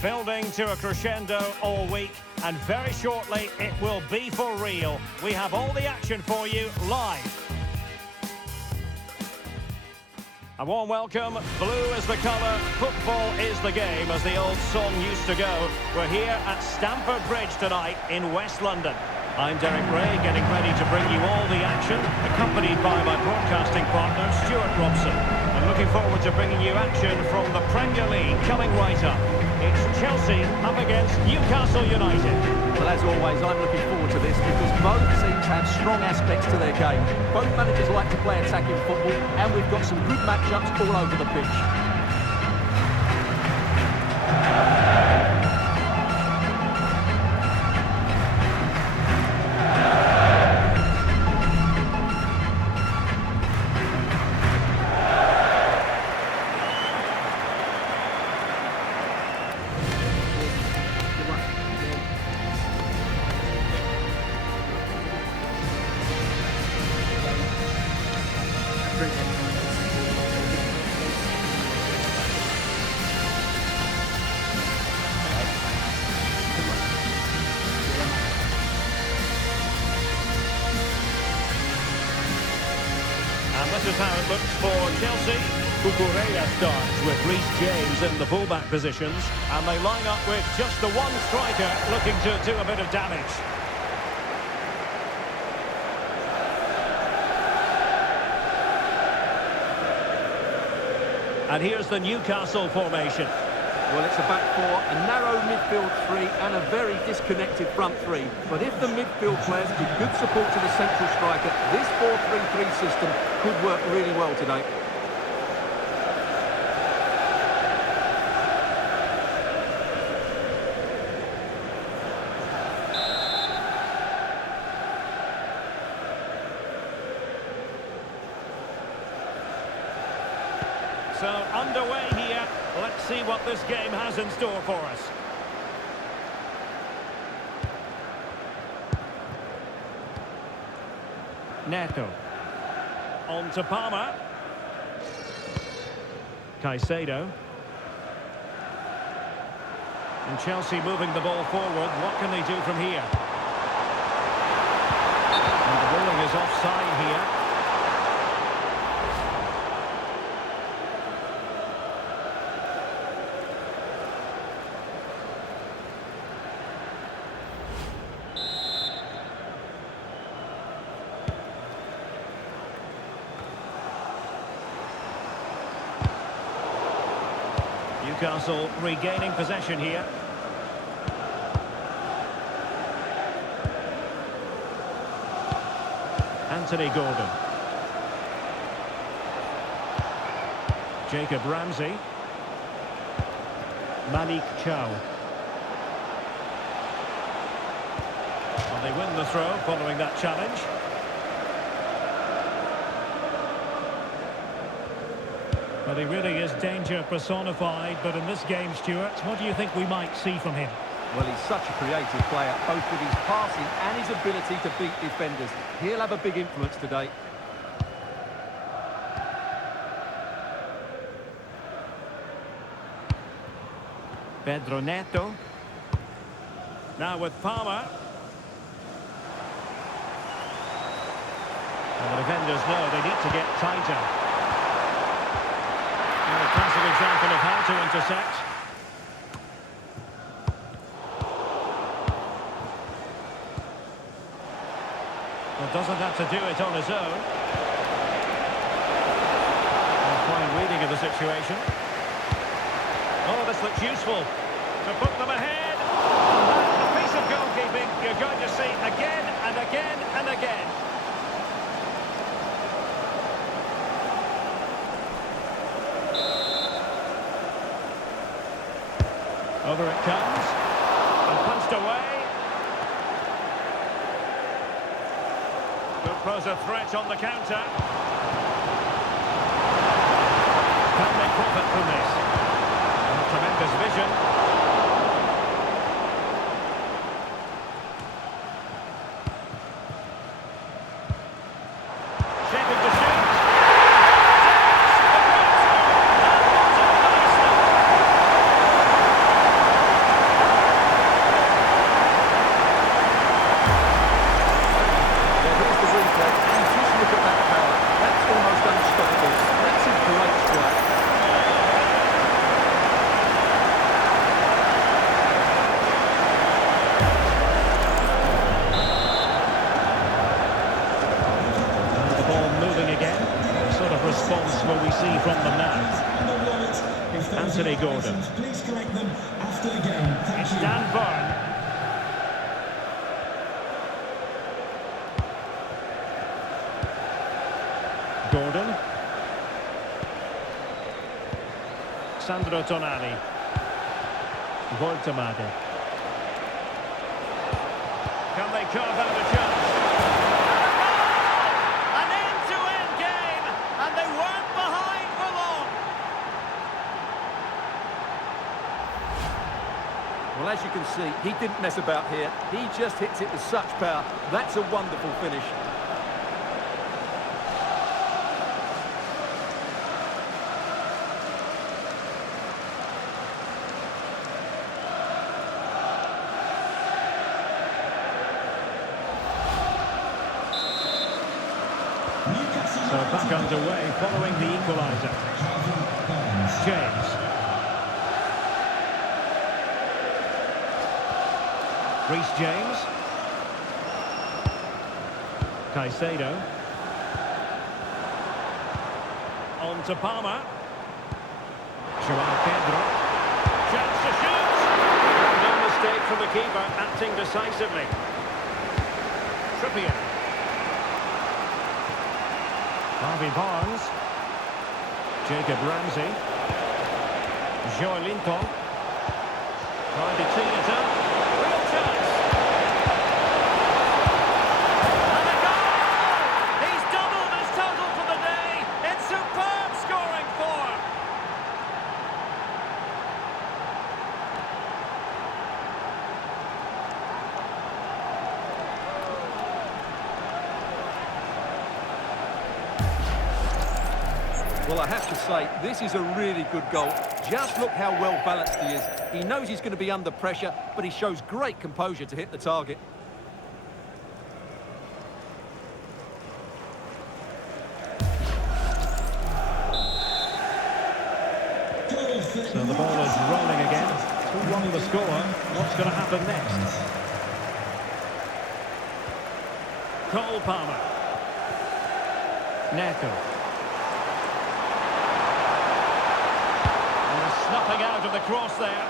Building to a crescendo all week, and very shortly it will be for real. We have all the action for you live. A warm welcome. Blue is the colour, football is the game, as the old song used to go. We're here at Stamford Bridge tonight in West London. I'm Derek Ray, getting ready to bring you all the action, accompanied by my broadcasting partner, Stuart Robson. I'm looking forward to bringing you action from the Premier League coming right up. It's Chelsea up against Newcastle United. Well, as always, I'm looking forward to this because both teams have strong aspects to their game. Both managers like to play attacking football, and we've got some good matchups all over the pitch. And this is how it looks for Chelsea. Cucurella starts with Reece James in the fullback positions, and they line up with just the one striker looking to do a bit of damage. And here's the Newcastle formation. Well, it's a back four, a narrow midfield three, and a very disconnected front three. But if the midfield players give good support to the central striker, this 4-3-3 system could work really well today. So underway here. Let's see what this game has in store for us. Neto. On to Palmer. Caicedo. And Chelsea moving the ball forward. What can they do from here? And the ruling is offside here. Newcastle regaining possession here. Anthony Gordon. Jacob Ramsey. Malik Chow. Well, they win the throw following that challenge. Well, he really is danger personified, but in this game, Stuart, what do you think we might see from him? Well, he's such a creative player, both with his passing and his ability to beat defenders. He'll have a big influence today. Pedro Neto. Now with Palmer. And the defenders know they need to get tighter. And a classic example of how to intercept. Well, doesn't have to do it on his own. And fine reading of the situation. Oh, this looks useful to put them ahead. A piece of goalkeeping you're going to see again and again and again. Over it comes, and punched away. Could pose a threat on the counter. Can they profit from this? And tremendous vision. Shaping to shoot. And the ball moving again. What sort of response will we see from them now? Anthony Gordon. Please collect them after the game. It's Dan Burn. Gordon. Sandro Tonali. Voltemade. Can they carve out a chance? An end-to-end game, and they weren't behind for long. Well, as you can see, he didn't mess about here. He just hits it with such power. That's a wonderful finish. So back underway following the equaliser. James. Reece James. Caicedo. On to Palmer. Joao Pedro. Chance to shoot. No mistake from the keeper, acting decisively. Trippier. Harvey Barnes. Jacob Ramsey. Joelinton. Trying to tee it up. Real chance. And a goal! He's doubled his total for the day. It's superb scoring form. Well, I have to say, this is a really good goal. Just look how well balanced he is. He knows he's going to be under pressure, but he shows great composure to hit the target. So the ball is rolling again. 2-1 the score. What's going to happen next? Cole Palmer. Neto. Snuffing out of the cross there.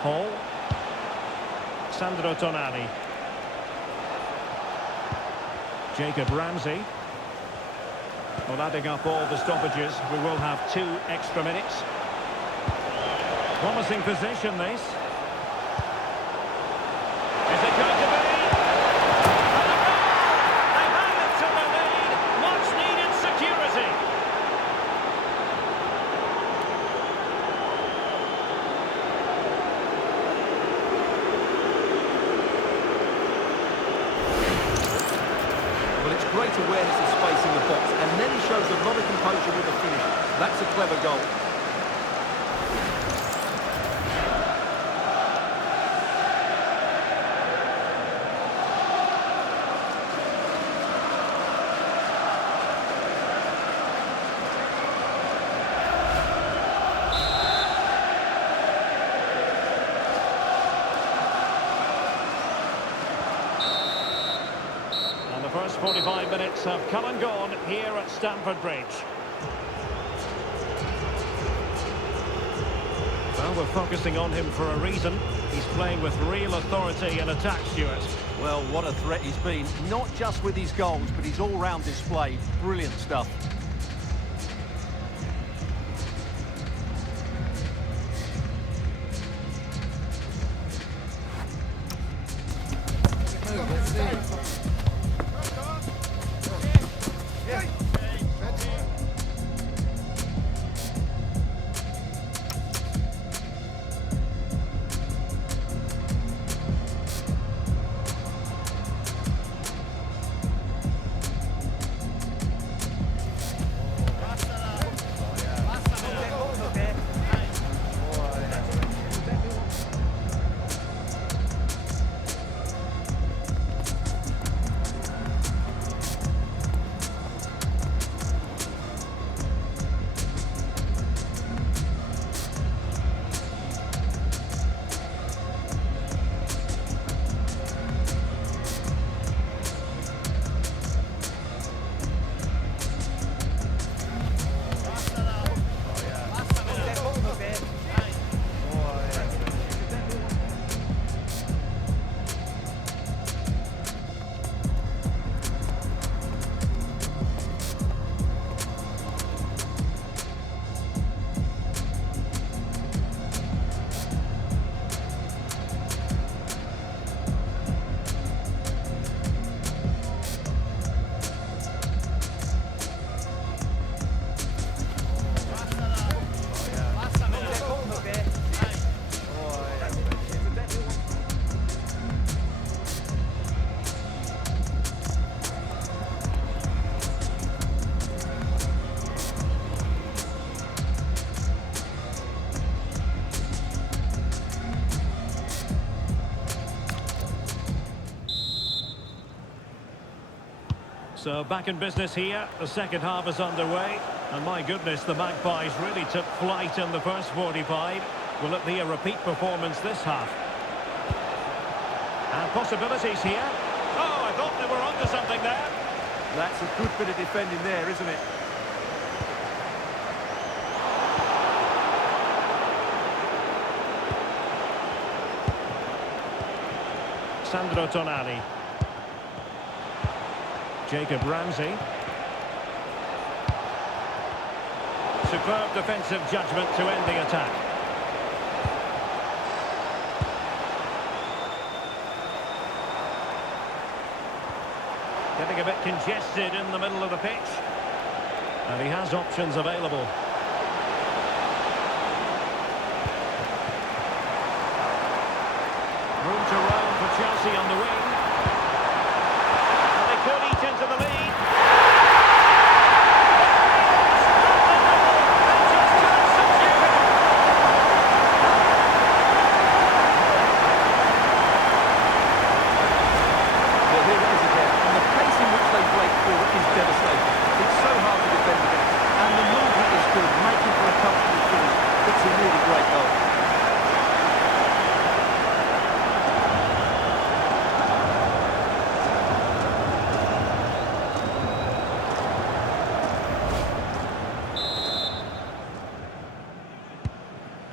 Hall. Sandro Tonali. Jacob Ramsey. Well, adding up all the stoppages, we will have 2 extra minutes. Promising position, this. Is it going to be? Great awareness of space in the box, and then he shows a lot of composure with the finish. That's a clever goal. The first 45 minutes have come and gone here at Stamford Bridge. Well, we're focusing on him for a reason. He's playing with real authority and attack, Stuart. Well, what a threat he's been. Not just with his goals, but his all-round display. Brilliant stuff. So back in business here, the second half is underway. And my goodness, the Magpies really took flight in the first 45. Will it be a repeat performance this half? And possibilities here. Oh, I thought they were onto something there. That's a good bit of defending there, isn't it? Sandro Tonali. Jacob Ramsey. Superb defensive judgment to end the attack. Getting a bit congested in the middle of the pitch. And he has options available. Room to roam for Chelsea on the wing. And they could eat into the lead.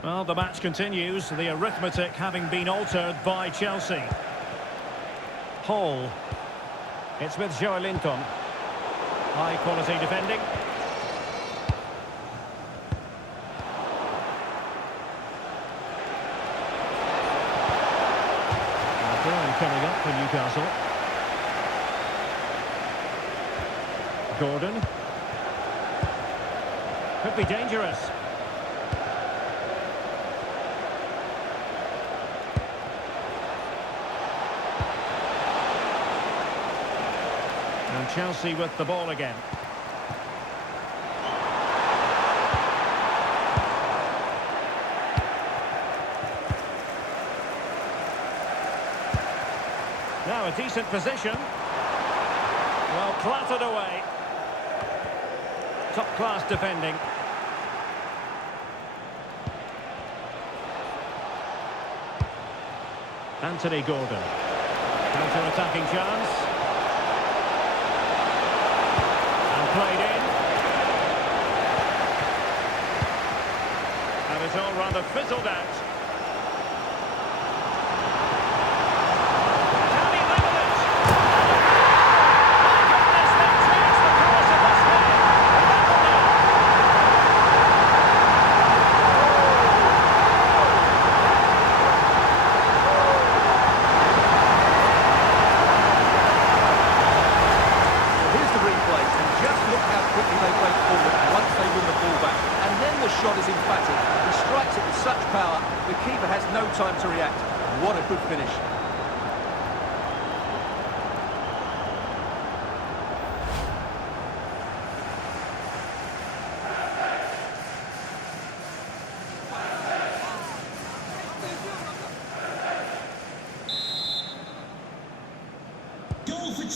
Well, the match continues, the arithmetic having been altered by Chelsea. Hall. It's with Joelinton. High quality defending. And a throw-in coming up for Newcastle. Gordon. Could be dangerous. And Chelsea with the ball again. Now a decent position. Well, clattered away. Top-class defending. Anthony Gordon. Counter-attacking chance. Played in. And it's all rather fizzled out. Can he level it? My goodness, they've changed the course of this game. Here's the replay. Just look how quickly they break forward once they win the ball back. And then the shot is emphatic. He strikes it with such power, the keeper has no time to react. What a good finish.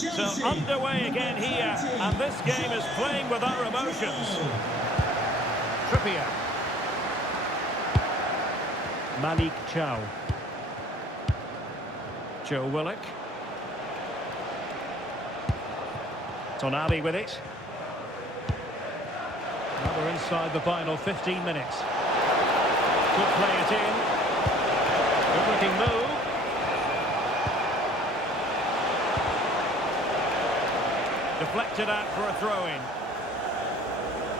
So underway again here, and this game is playing with our emotions. Trippier. Malik Chow. Joe Willock. Tonali with it. Now we're inside the final 15 minutes. Could play it in. Good looking move. Deflected out for a throw-in.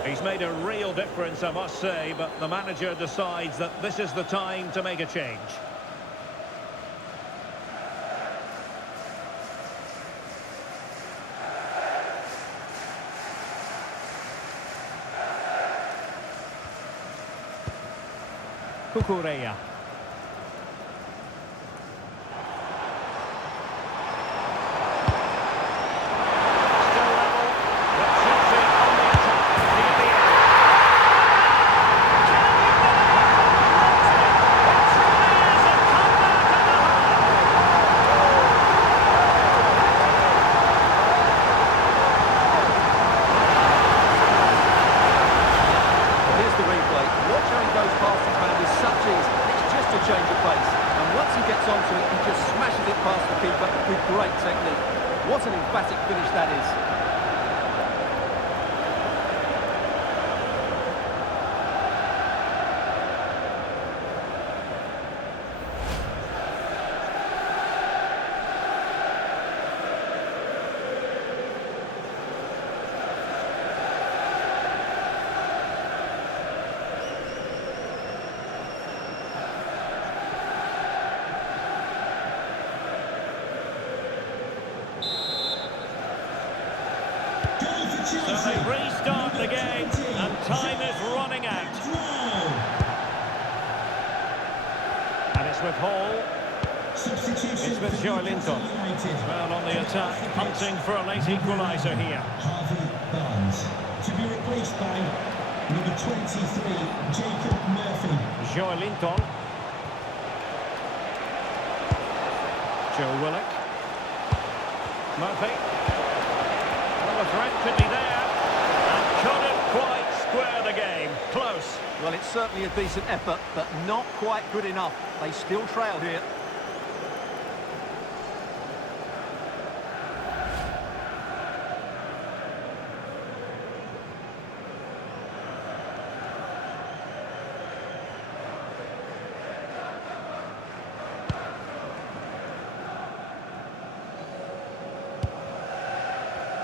He's made a real difference, I must say, but the manager decides that this is the time to make a change. Cucurella. onto it, he just smashes it past the keeper with great technique. What an emphatic finish that is. So they restart the game, and time is running out. And it's with Hall. It's with Joelinton. Well, on the attack, hunting for a late equaliser here. Harvey Barnes. To be replaced by number 23, Jacob Murphy. Joelinton. Joe Willock. Murphy. The threat could be there, and couldn't quite square the game. Close. Well, it's certainly a decent effort, but not quite good enough. They still trail here.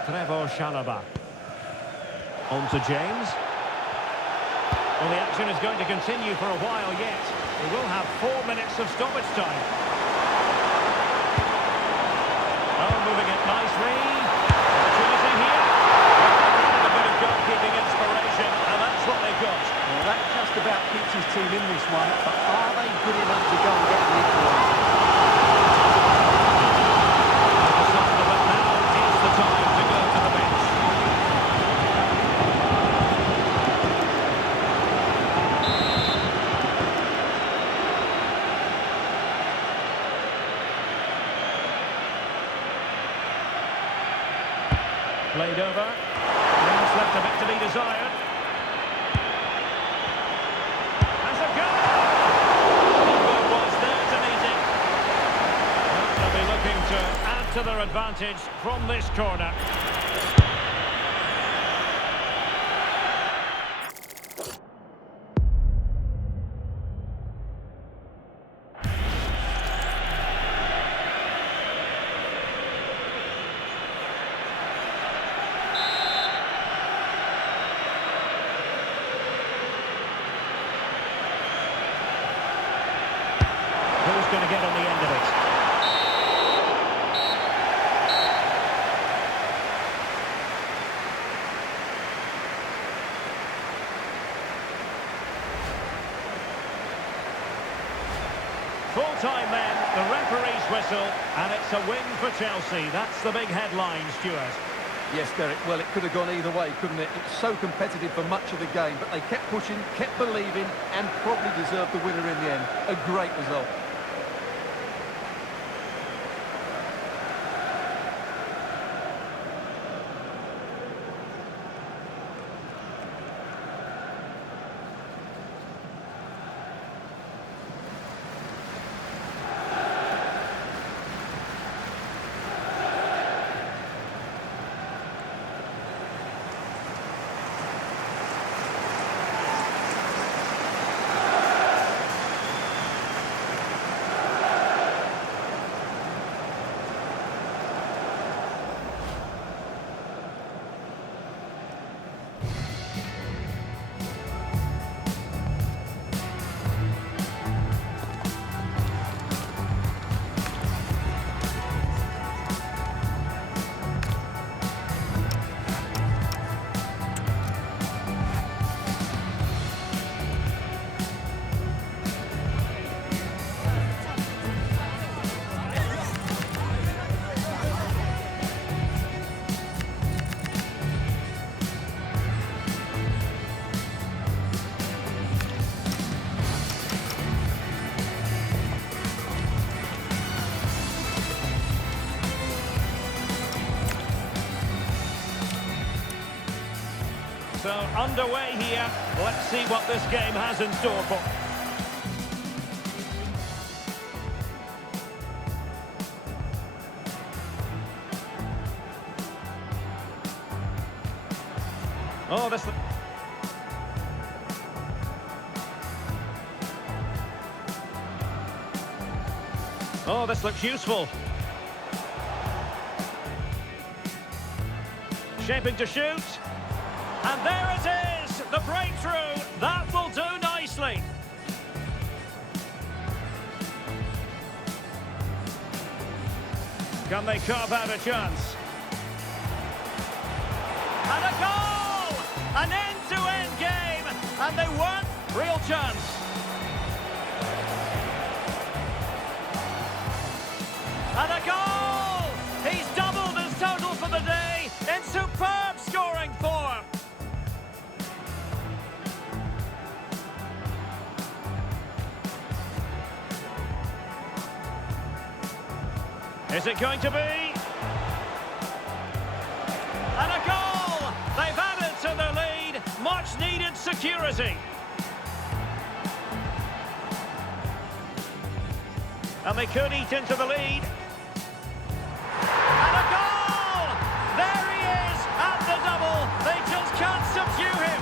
Trevor Chalobah. On to James. Well, the action is going to continue for a while yet. We will have 4 minutes of stoppage time. Oh, moving it nicely. Opportunity here. Well, they needed a bit of goalkeeping inspiration, and that's what they've got. Well, that just about keeps his team in this one, but are they good enough to go and get the equaliser? Played over. Rings left a bit to be desired. Has a goal! Goal was there to meet it. Well, they'll be looking to add to their advantage from this corner. Who's going to get on the end of it? Full-time then, the referee's whistle, and it's a win for Chelsea. That's the big headline, Stuart. Yes, Derek, well, it could have gone either way, couldn't it? It was so competitive for much of the game, but they kept pushing, kept believing, and probably deserved the winner in the end. A great result. So underway here. Let's see what this game has in store for. Oh, this... Oh, this looks useful. Shaping to shoot. And there it is, the breakthrough. That will do nicely. Can they carve out a chance? And a goal! An end-to-end game, and they won. Real chance. And a goal! He's doubled his total for the day in superb scoring form. Is it going to be? And a goal! They've added to their lead. Much needed security. And they could eat into the lead. And a goal! There he is at the double. They just can't subdue him.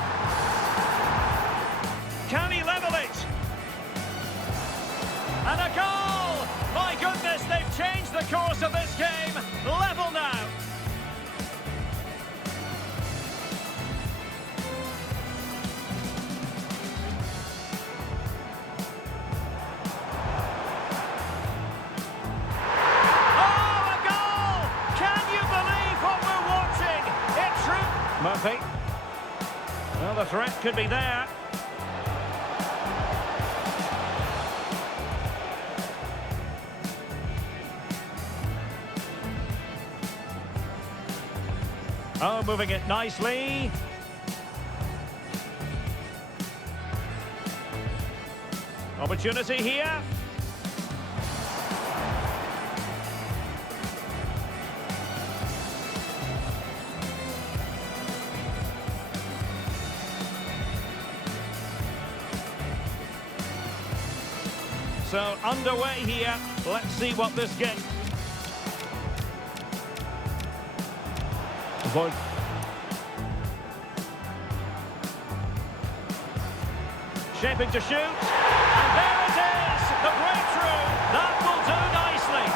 Can he level it? And a goal! My goodness, they've changed the course of this game. Level now. Murphy. Well, the threat could be there. Oh, moving it nicely. Opportunity here. So, underway here. Let's see what this gets. Avoid. Shaping to shoot. And there it is! The breakthrough! That will do nicely.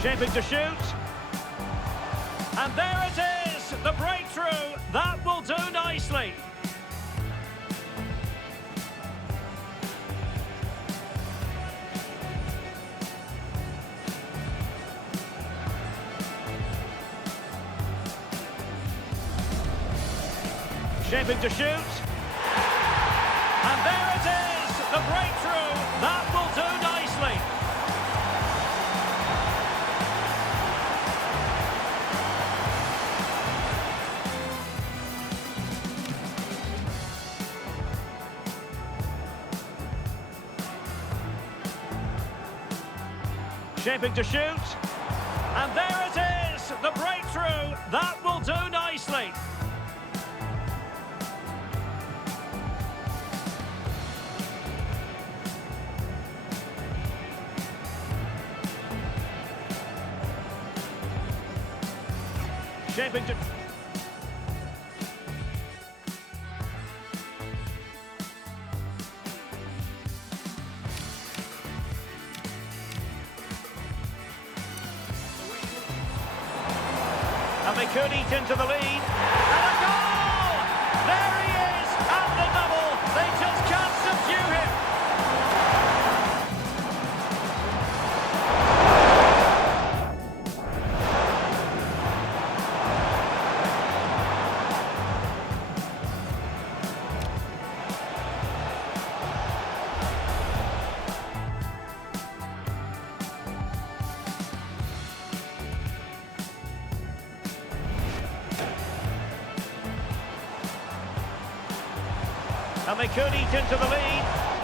Shaping to shoot. And there it is, the breakthrough. That will do nicely. Shaping to shoot. And there it is, the breakthrough. That will do nicely. Shaping to shoot. And there it is, the breakthrough. That will do nicely. Shaping to... And they could eat into the lead. And a goal! There he is at the double. They just can't subdue him. And they could eat into the lead.